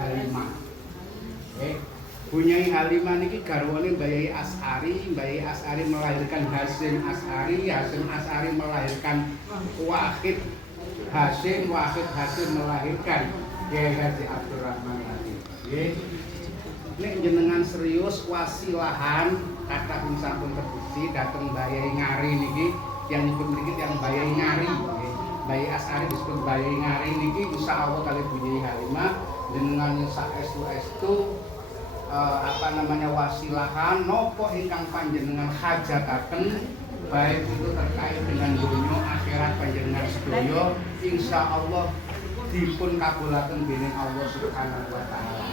Halimah. Bunyai Halimah niki garwane Mbah Yai Asy'ari. Mbah Yai Asy'ari melahirkan Hasyim Asy'ari, Hasyim Asy'ari melahirkan Wahid Hasyim, Wahid Hasyim melahirkan Kyai Haji Abdurrahman Wahid. Nggih. Nek jenengan serius wasilahan kathah pun sampun terbukti dhateng Mbah Yai Ngari niki yang nyebut mriki yang Mbah Yai Ngari. Mbah Yai Asy'ari disebut Mbah Yai Ngari niki insyaallah kali Bunyai Halimah dengan saestu-estu wasilahan nopo ingkang panjenengan hajataken baik itu terkait dengan dunia akhirat panjenengan sedaya insyaallah dipun kabulaken dening Allah Subhanahu wa taala.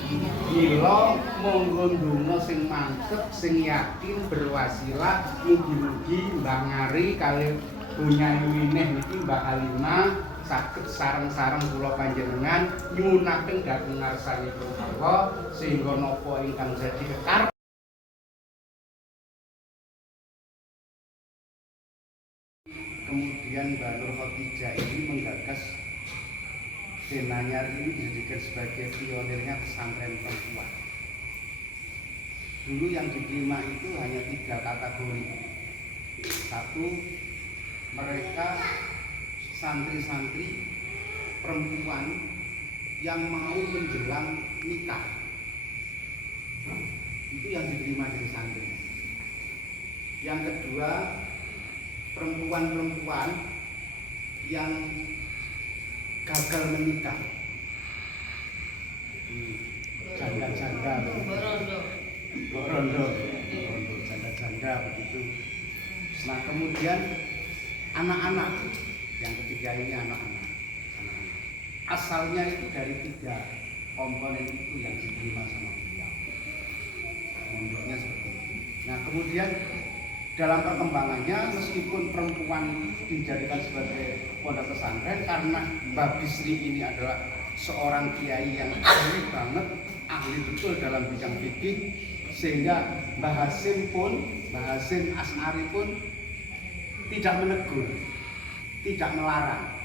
Mila monggo ndonga sing mantep sing yakin berwasilah mugi-mugi Mbah Ngari kali Bunyai Winih niki Mbah Halimah saged sareng-sareng kula panjenengan nyuwunaken dhateng ngarsanipun Allah sehingga napa ingkang jadi kekar. Kemudian Mbak Nur Khotijah ini menggagas Denanyar ini dijadikan sebagai pionirnya pesantren perempuan. Dulu yang diterima itu hanya 3 kategori. Satu, mereka santri-santri perempuan yang mau menjelang nikah. Itu yang diterima dari santri. Yang kedua, perempuan-perempuan yang gagal menikah. Janda-janda, gorondo, janda-janda begitu. Nah kemudian anak-anak, yang ketiga ini anak-anak. Asalnya itu dari 3 komponen itu yang diterima sama beliau. Mondoknya seperti itu. Nah kemudian dalam perkembangannya meskipun perempuan dijadikan sebagai pondok pesantren karena Mbak Bisri ini adalah seorang kiai yang ahli banget, ahli betul dalam bidang fikih, sehingga Mbah Hasyim Asy'ari pun tidak menegur, tidak melarang.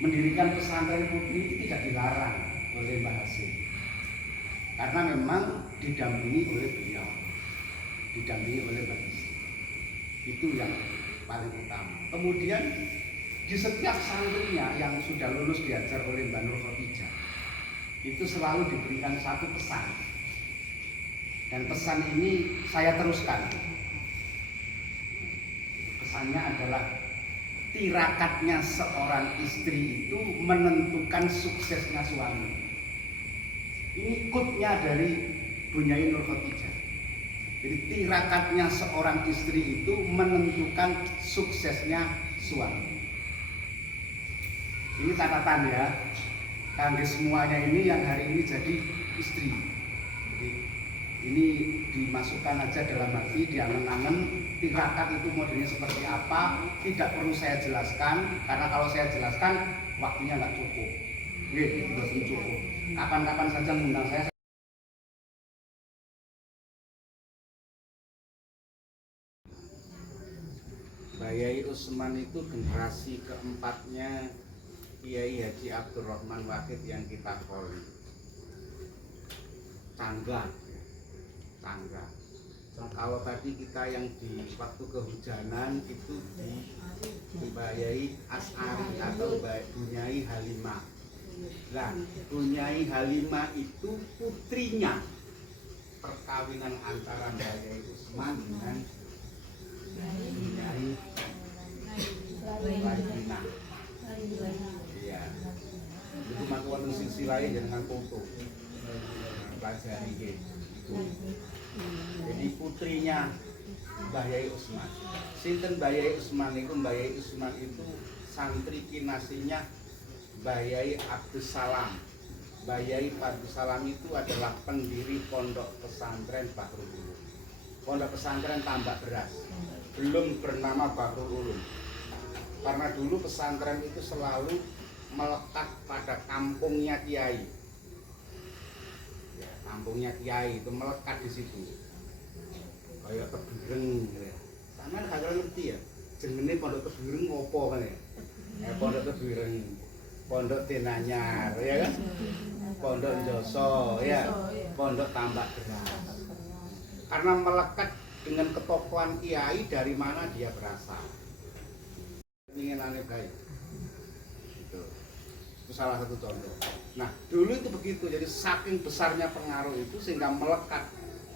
Mendirikan pesantren putri itu tidak dilarang oleh Mbah Hasyim karena memang didampingi oleh beliau, didampingi oleh Mbah Bisri. Itu yang paling utama. Kemudian di setiap santrinya yang sudah lulus diajar oleh Mbak Nur Khotijah itu selalu diberikan satu pesan, dan pesan ini saya teruskan. Pesannya adalah tirakatnya seorang istri itu menentukan suksesnya suami. Ini kutnya dari Bunyai Nur Khotijah. Jadi tirakatnya seorang istri itu menentukan suksesnya suami. Ini catatan ya, kangge semuanya ini yang hari ini jadi istri. Jadi ini dimasukkan aja dalam hati, diangen-angen. Tirakat itu modelnya seperti apa, tidak perlu saya jelaskan, karena kalau saya jelaskan waktunya nggak cukup. Tidak cukup. Kapan-kapan saja mengundang saya. Mbah Yai Usman itu generasi keempatnya Kyai Haji Abdurrahman Wahid yang kita kholi. Tangga. Kalau tadi kita yang di waktu kehujanan itu di Mbah Yai Asy'ari atau Bunyai Halimah. Nah, Bunyai Halimah itu putrinya perkawinan antara Mbah Yai Usman dengan Bunyai Halimah. Iya. Itu maka wonten silsilah dengan foto. Pelajari gitu. Jadi putrinya Mbah Yai Usman. Sinten Mbah Yai Usman itu? Mbah Yai Usman itu santri kinasinya Mbah Yai Abdus Salam. Mbah Yai Abdus Salam itu adalah pendiri pondok pesantren Bahrul Ulum. Pondok pesantren Tambak Beras. Belum bernama Bahrul Ulum. Karena dulu pesantren itu selalu melekat pada kampungnya kiai. Kampungnya kiai itu melekat di situ. Kayak Tebireng ya. Sama kagak ngerti ya. Jenenge Pondok Tebireng ngopo kan ya? Pondok Tebireng. Pondok Tenanyar, ya kan? Pondok Joso, ya, Pondok Tambak Beras. Karena melekat dengan ketokohan kiai dari mana dia berasal. Ingin aneh baik. Itu salah satu contoh. Nah, dulu itu begitu. Jadi saking besarnya pengaruh itu sehingga melekat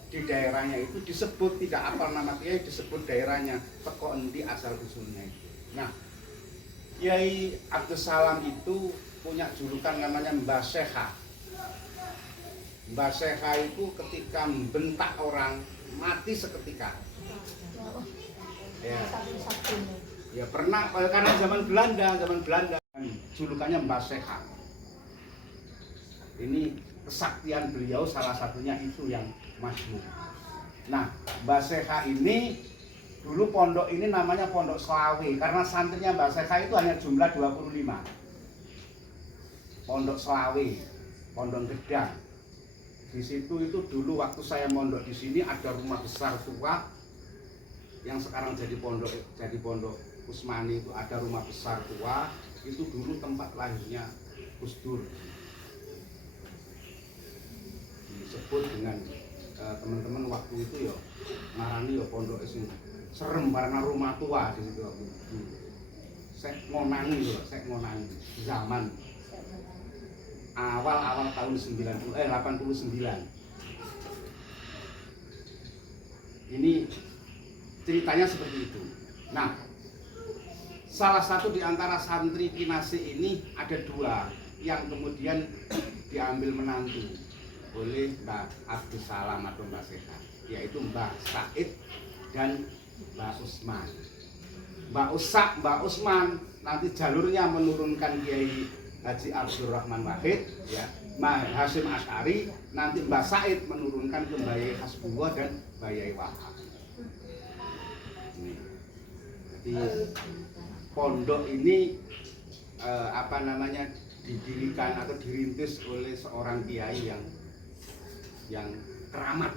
di daerahnya itu disebut tidak apal nama kiai, disebut daerahnya teko endi asal usulnya itu. Nah, Kiai Abdus Salam itu punya julukan namanya Mbah Sekha. Mbah Sekha itu ketika membentak orang mati seketika. Ya, ya pernah karena zaman Belanda julukannya Mbah Sekha. Ini kesaktian beliau salah satunya itu yang masyhur. Nah, Mbah Sekha ini dulu pondok ini namanya Pondok Slawe karena santrinya Mbah Sekha itu hanya jumlah 25. Pondok Slawe, Pondok Gedang. Di situ itu dulu waktu saya mondok di sini ada rumah besar tua yang sekarang jadi pondok Usmani itu ada rumah besar tua itu dulu tempat lahirnya Gus Dur. Disebut dengan teman-teman waktu itu ya ngarani ya pondok itu serem karena rumah tua di situ. Sek Ngonangi loh, Sek Ngonangi zaman awal tahun 89. Ini ceritanya seperti itu. Nah, salah satu di antara santri Kinasi ini ada dua yang kemudian diambil menantu oleh Mbah Abdus Salam atau Mbah Sekha, yaitu Mbah Said dan Mbah Usman. Mbah Usman nanti jalurnya menurunkan Kiai Haji Abdurrahman Wahid, ya, Mbah Hasyim Asy'ari, nanti Mbah Said menurunkan ke Mbah Yai Hasbullah dan Mbah Yai Wahab. Jadi pondok ini didirikan atau dirintis oleh seorang kiai yang keramat.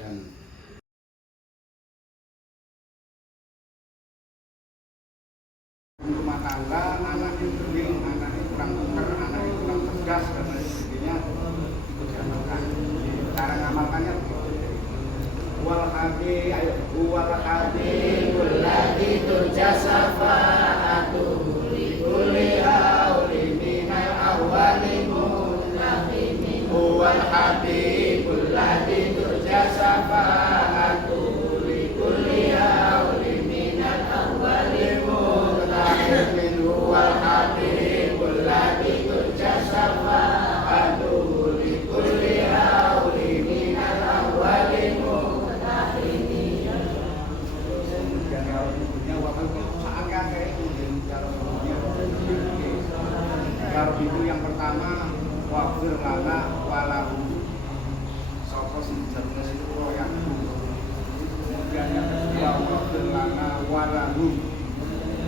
Dan rumah tangga, anak yang kering, anak yang kurang pintar, anak yang kurang cerdas dan lain sebagainya itu diamalkan. Cara ngamalkannya wal hadi kulladhi turjasafa'atu likulli hauli minal awwali muntahimin wal hadi kulladhi turjasafa'atu likulli hauli minal awwali muntahimin wal hadi kulladhi turjasafa'atu likulli hauli minal awwali kalau itu yang pertama wafir lana walahu sapa sing jenenge itu yang kemudian yang kedua wafir lana walahu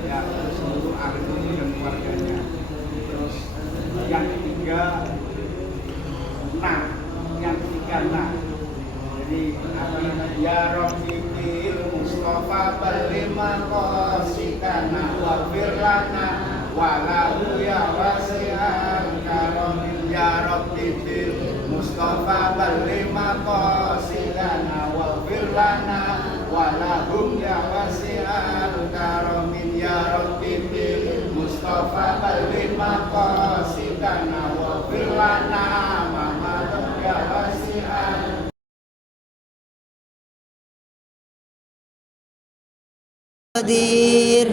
ya seluruh ahli dan keluarganya. Terus yang ketiga nah jadi ya Rabbi bil Mustafa balima qasidana wafir lana walahu ya wasi'an karomin ya Rabbi bil Mustafa balima qasidana wafir lana walahum ya wasi'an karomin ya Rabbi bil Mustafa balima qasidana wafir lana mamadum ya wasi'an. Hadir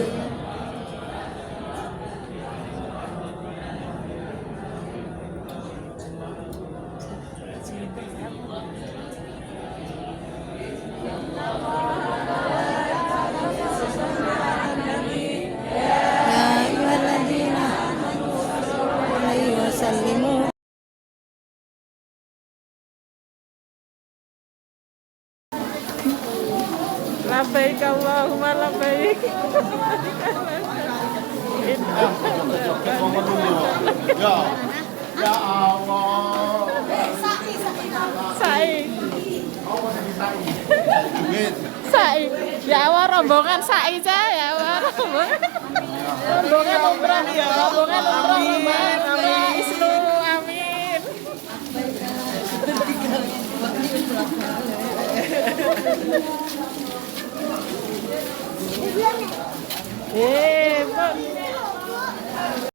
labbaik Allahumma labbaik. Ya Allah. Sai. Ya Allah rombongan sai ya Allah. Rombongan umrah ya, rombongan umrah Bapak Wisnu, amin. Pak.